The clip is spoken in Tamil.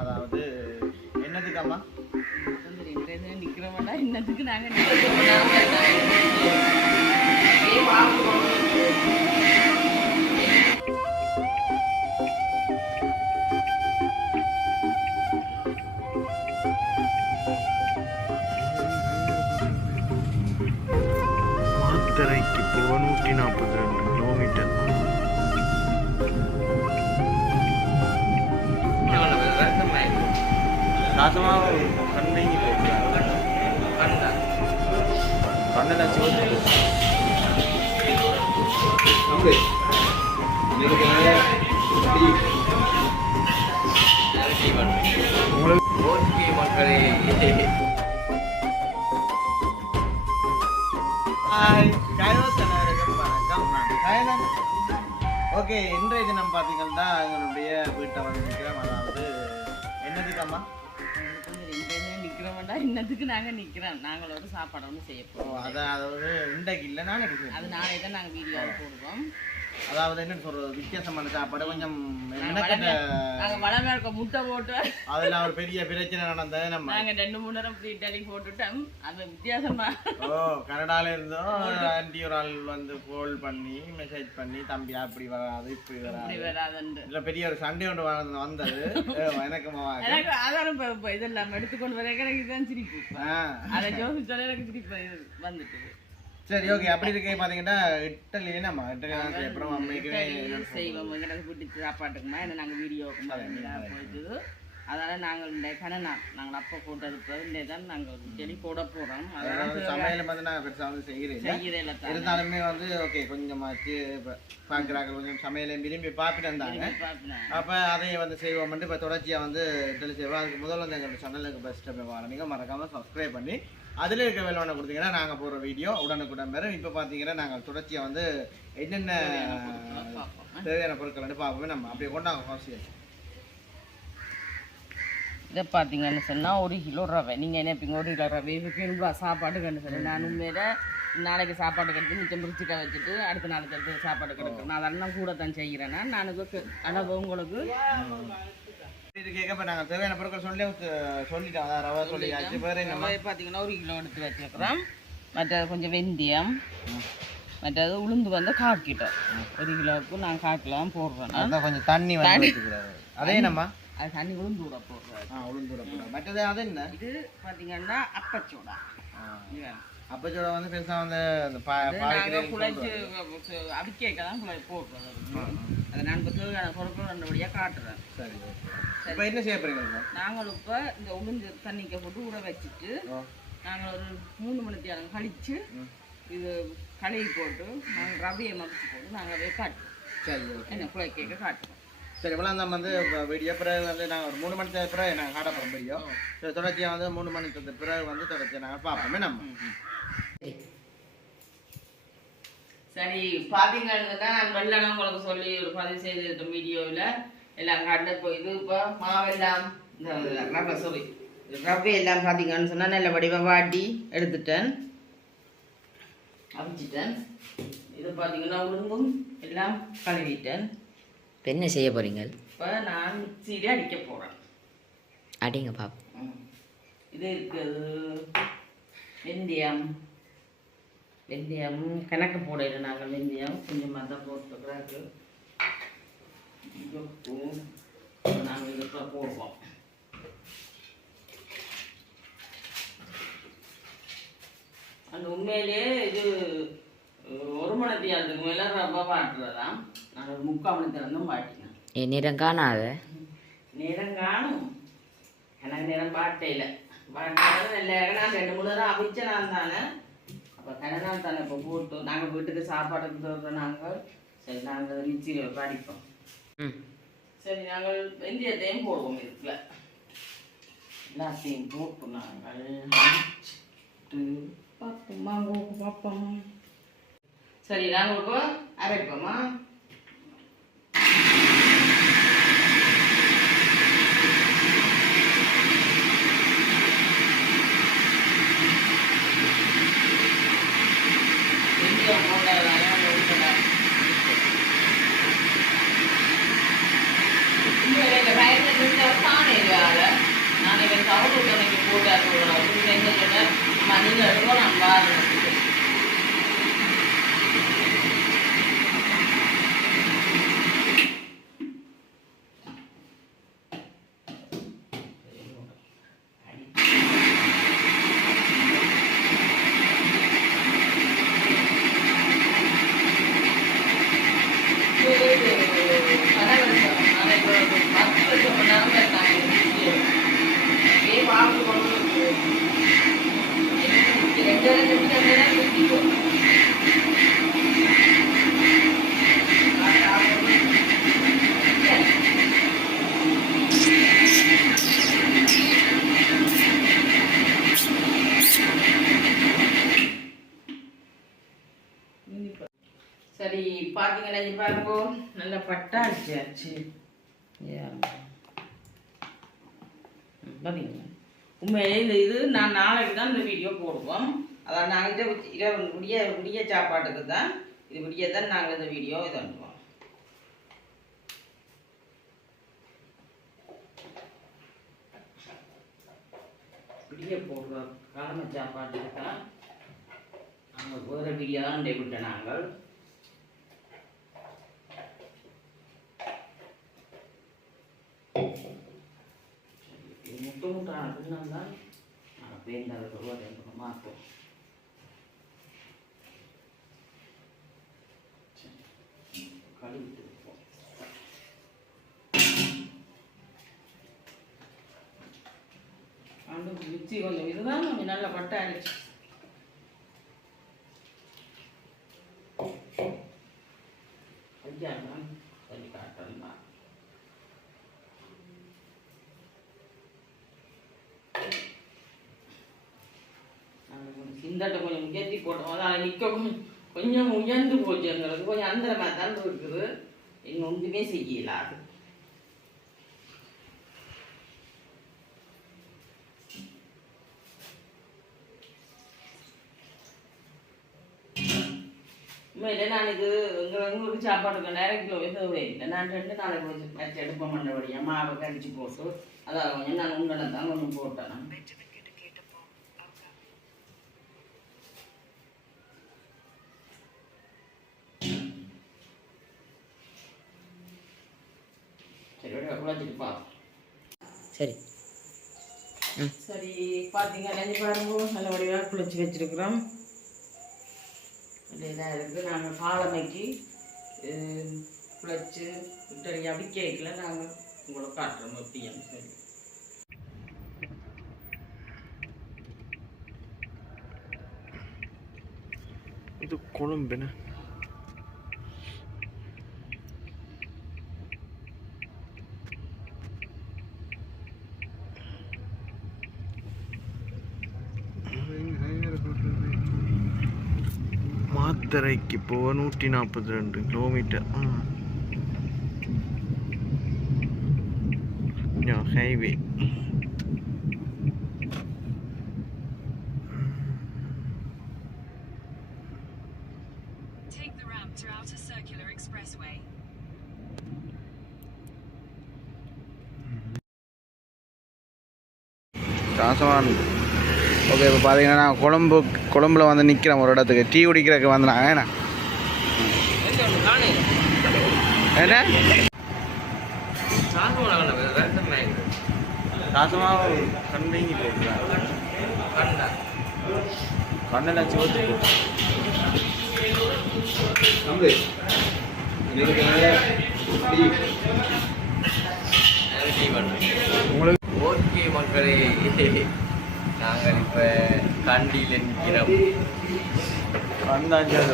அதாவது என்னதுக்காம்மா? நிக்கிறோம்டா இன்னத்துக்கு நாங்க மாத்தரைக்கு போக நூற்றி நாற்பத்தி ரெண்டு. நாசமாக கண்ணைங்கி போகிறாங்க கண்ணில் சிவத்து வணக்கம். நான் கயனன் ஓகே இன்றைய தினம் பார்த்தீங்கன்னா எங்களுடைய வீட்டை வந்து நிற்கிறோம் அதாவது என்னதுக்கம்மா நிக்கிறோம்டா இன்னத்துக்கு நாங்க நிக்கிறோம். நாங்கள் ஒரு சாப்பாடு ஒன்று செய்ய ஓ போறோம் அதை அதாவது இன்றைக்கு இல்லை நான் எடுக்கிறேன் அது நாளை தான் நாங்கள் வீடியோ போடுவோம். அதாவது என்ன சொல்றது வித்தியாசமான சாப்பாடு கொஞ்சம் இருக்க முட்டை போட்டு அதில் ஒரு பெரிய பிரச்சனை நடந்தது நம்ம. நாங்க ரெண்டு மூணு நேரம் ஃப்ரீ டெலி போட்டுட்டோம். அது வித்தியாசமா. ஓ கனடால இருந்தோம் ஆண்டி ஒரு ஆள் வந்து கால் பண்ணி மெசேஜ் பண்ணி தம்பி அப்படி வராது இப்படி வராது. இதுல பெரிய ஒரு சண்டை ஒன்று வந்தது. எனக்கு. எனக்கு இப்போ இதெல்லாம் எடுத்துக்கொண்டு வர எனக்கு இதுதான் சிரிப்பு. அதை யோசிச்சாலே எனக்கு சிரிப்பு வந்துட்டு சரி ஓகே அப்படி இருக்க பாத்தீங்கன்னா இட்டலி நம்ம இட்டலி அம்மைக்கு செய்வோம். எங்களுக்கு பிடிச்ச சாப்பாட்டுக்குமா? ஏன்னா நாங்கள் வீடியோக்கு போயிட்டு அதனால நாங்கள் இந்த கணனா நாங்கள் அப்போ போட்டது இந்த தான் நாங்கள் செடி போட போகிறோம் அதாவது சமையல் வந்து நான் பெருசா வந்து செய்கிறேன் செய்கிறதில்ல தான். இருந்தாலுமே வந்து ஓகே கொஞ்சமாச்சு பார்க்குறாங்க கொஞ்சம் சமையலையும் விரும்பி பார்த்துட்டு இருந்தாங்க அப்போ அதை வந்து செய்வோம்ட்டு இப்போ தொடர்ச்சியாக வந்து இட்டலி செய்வோம். அதுக்கு முதல்ல வந்து எங்களோட சேனலுக்கு பெஸ்ட்டாக போய் வாங்க நீங்கள் மறக்காமல் சப்ஸ்கிரைப் பண்ணி அதில் இருக்க வேலை கொடுத்தீங்கன்னா நாங்கள் போகிற வீடியோ உடனுக்குடன் பெறும் இப்போ பார்த்தீங்கன்னா நாங்கள் தொடர்ச்சியாக வந்து என்னென்ன தேவையான பொருட்கள் வந்து பார்ப்போமே நம்ம. அப்படியே கொண்டாங்க அவசியம் இதை பார்த்தீங்கன்னு சொன்னால் ஒரு கிலோ ரவை. நீங்கள் என்ன இப்போ ஒரு கிலோ ரவை. இவ்வளோ சாப்பாடு கண்டு சொல்லி நான் உண்மையில நாளைக்கு சாப்பாடு கெடுத்து மிச்சம் பிரிச்சுக்க வச்சுட்டு அடுத்த நாளைக்கு எடுத்து சாப்பாடு கிடைக்கும். நான் அதெல்லாம் கூட தான் செய்கிறேன்னா நான் அளவு உங்களுக்கு கேட்க இப்போ நாங்கள் தேவையான பொருட்கள் சொல்லி சொல்லிட்டோம். அதான் ரவை சொல்லியாச்சு வேறு என்ன பார்த்தீங்கன்னா ஒரு கிலோ எடுத்து வச்சுருக்கிறோம். மற்றது கொஞ்சம் வெந்தயம். மற்றது உளுந்து வந்து கிலோ ஒரு கிலோவுக்கு நான் கால் கிலோ போடுறேன். அதான் கொஞ்சம் தண்ணி அதே என்னம்மா? அது தண்ணி உளுந்து கூட போடுறேன். ஆ உளுந்தூர போடுறோம் மற்றது அது என்ன? இது பார்த்தீங்கன்னா அப்பச்சோடா. அப்பச்சோட வந்து பெருசாக வந்து அந்த குழைச்சி அவிக்கேக்க தான் குழை போடுறோம் அதை நான் இப்போ தேவையான பொருட்கள் காட்டுறேன் சரி இப்போ என்ன செய்ய போறீங்க நாங்கள் இப்போ இந்த உளுந்து தண்ணிக்க போட்டு ஊற வச்சுட்டு நாங்கள் ஒரு மூணு மணி நேரம் கழித்து. இது கழுவி போட்டு நாங்கள் ரவையை மதிச்சு போட்டு நாங்கள் அதை காட்டுவோம் சரி என்ன குழைக்க காட்டுவோம் சரி இவ்வளோ நம்ம வந்து வீடியோ பிறகு வந்து நாங்கள் ஒரு மூணு மணி பிறகு நாங்கள் காட்ட போகிறோம் வீடியோ சரி தொடர்ச்சியாக வந்து மூணு மணி பிறகு வந்து தொடர்ச்சியாக நாங்கள் பார்ப்போமே நம்ம. சரி பார்த்தீங்கன்னா நான் வெள்ளம் உங்களுக்கு சொல்லி ஒரு பதிவு செய்திருக்கேன் வீடியோவில் எல்லாம் காட்ட இப்போ இது இப்போ மாவெல்லாம் இந்த ரவை சாரி ரவை எல்லாம் பார்த்தீங்கன்னு சொன்னால் நல்ல வடிவம் வாட்டி எடுத்துட்டேன். அவிச்சிட்டேன். இது பார்த்தீங்கன்னா உளுந்தும் எல்லாம் கழுவிட்டேன். என்ன செய்ய போறீங்க? இப்போ நான் மிக்சியிலே அடிக்க போகிறேன் அடிங்க பாப்போம். இது இருக்குது. வெந்தயம். வெந்தயம் கணக்கு போடையில் நாங்கள் வெந்தயம். கொஞ்சமாக தான் போட்டுக்கிறாரு உப்பு நாங்கள் இதுக்கு போடுவோம். அந்த உண்மையிலேயே இது ஒரு மணி நேரத்துக்கு மேலே ரப்பா வாட்டுறதாம் நான் ஒரு முக்கால் மணி நேரம் வாட்டினேன் என் நிறம் காணாத? நேரம் காணும். எனக்கு நேரம் பாட்டையில் பாட்டாலும் நல்ல நான் ரெண்டு மூணு நேரம் அவிச்ச நான் தானே. அப்போ கனநாள் தானே இப்போ போட்டு நாங்கள் வீட்டுக்கு சாப்பாடுக்கு தோறுறோம் நாங்கள். சரி நாங்கள் மிக்சியில் படிப்போம் சரி நாங்கள் வெந்தயத்தையும் போடுவோம் இதுக்குள்ள. எல்லாத்தையும் போட்டு நாங்கள் பார்ப்போம் பார்ப்போம் சரி நாங்கள் இப்போ அரைப்போமா வெந்தயம் போட்டதுனால அந்த உருளைலாம் இந்த பயத்தில் பானை நீங்க எடுங்க நான் பாருங்க இங்க பாருங்க நல்ல பட்டா அடிச்சாச்சு. பார்த்தீங்களா உண்மையிலே இந்த இது நான் நாளைக்கு தான் இந்த வீடியோ போடுவோம். அதான் நாங்கள் இதை இரவு விடிய விடிய சாப்பாட்டுக்கு தான் இது விடிய தான் நாங்கள் இந்த வீடியோ இது பண்ணுவோம். விடிய போடுற காலம சாப்பாட்டுக்கு தான் நாங்கள் வேறு வீடியோ தான் விட்டோம் நாங்கள். இது முட்டை முட்டை அப்படின்னா தான் நாங்கள் அந்த மிக்சி கொஞ்சம் இதுதான் கொஞ்சம் நல்ல பட்டாயிடுச்சு ஆயிடுச்சு ஐயா தான் சொல்லி காட்டுறேன் இந்தாட்ட கொஞ்சம் உயர்த்தி போட்டோம். அதான் நிற்க கொஞ்சம் கொஞ்சம் உயர்ந்து போச்சு எங்களுக்கு. கொஞ்சம் அந்த மாதிரி தான் இருக்குது. இன்னும் ஒன்றுமே செய்யல அது. உண்மையில நான் இது? எங்களுக்கு சாப்பாடுக்கு நேரம் கிலோ எதுவும் இல்லை நான் ரெண்டு நாளைக்கு கொஞ்சம் வச்சு எடுப்போம் மண்டபடியாக மாவை கடிச்சு போட்டு. அதான் கொஞ்சம் நான் உங்களை தான் கொஞ்சம் போட்டேன். நான். சரி. சரி சரி பார்த்தீங்க நினைஞ்சு பாருங்க நல்ல வடிவாக குளிச்சு வச்சிருக்கிறோம். இதாக இருக்குது நாங்கள் காலமைக்கு குளிச்சு விட்டறி அப்படி கேட்கல நாங்கள் உங்களை காட்டுறோம் எப்படின்னு சரி. இது கொழும்புன்னு மாத்தரைக்கு போக நூற்றி நாற்பத்தி ரெண்டு kilometre highway Take the ramp to Outer Circular Expressway. ராசவான் ஓகே இப்போ பார்த்தீங்கன்னா நான் கொழம்பு கொழம்புல வந்து நிற்கிறேன் ஒரு இடத்துக்கு. டீ குடிக்கிறதுக்கு வந்து நான் ஏன்னா? என்ன? சிவத்து உங்களுக்கு ஓகே மக்களே. நாங்கள் இப்போ கண்டியில் நிற்கிறோம் கண்ணாஞ்சாத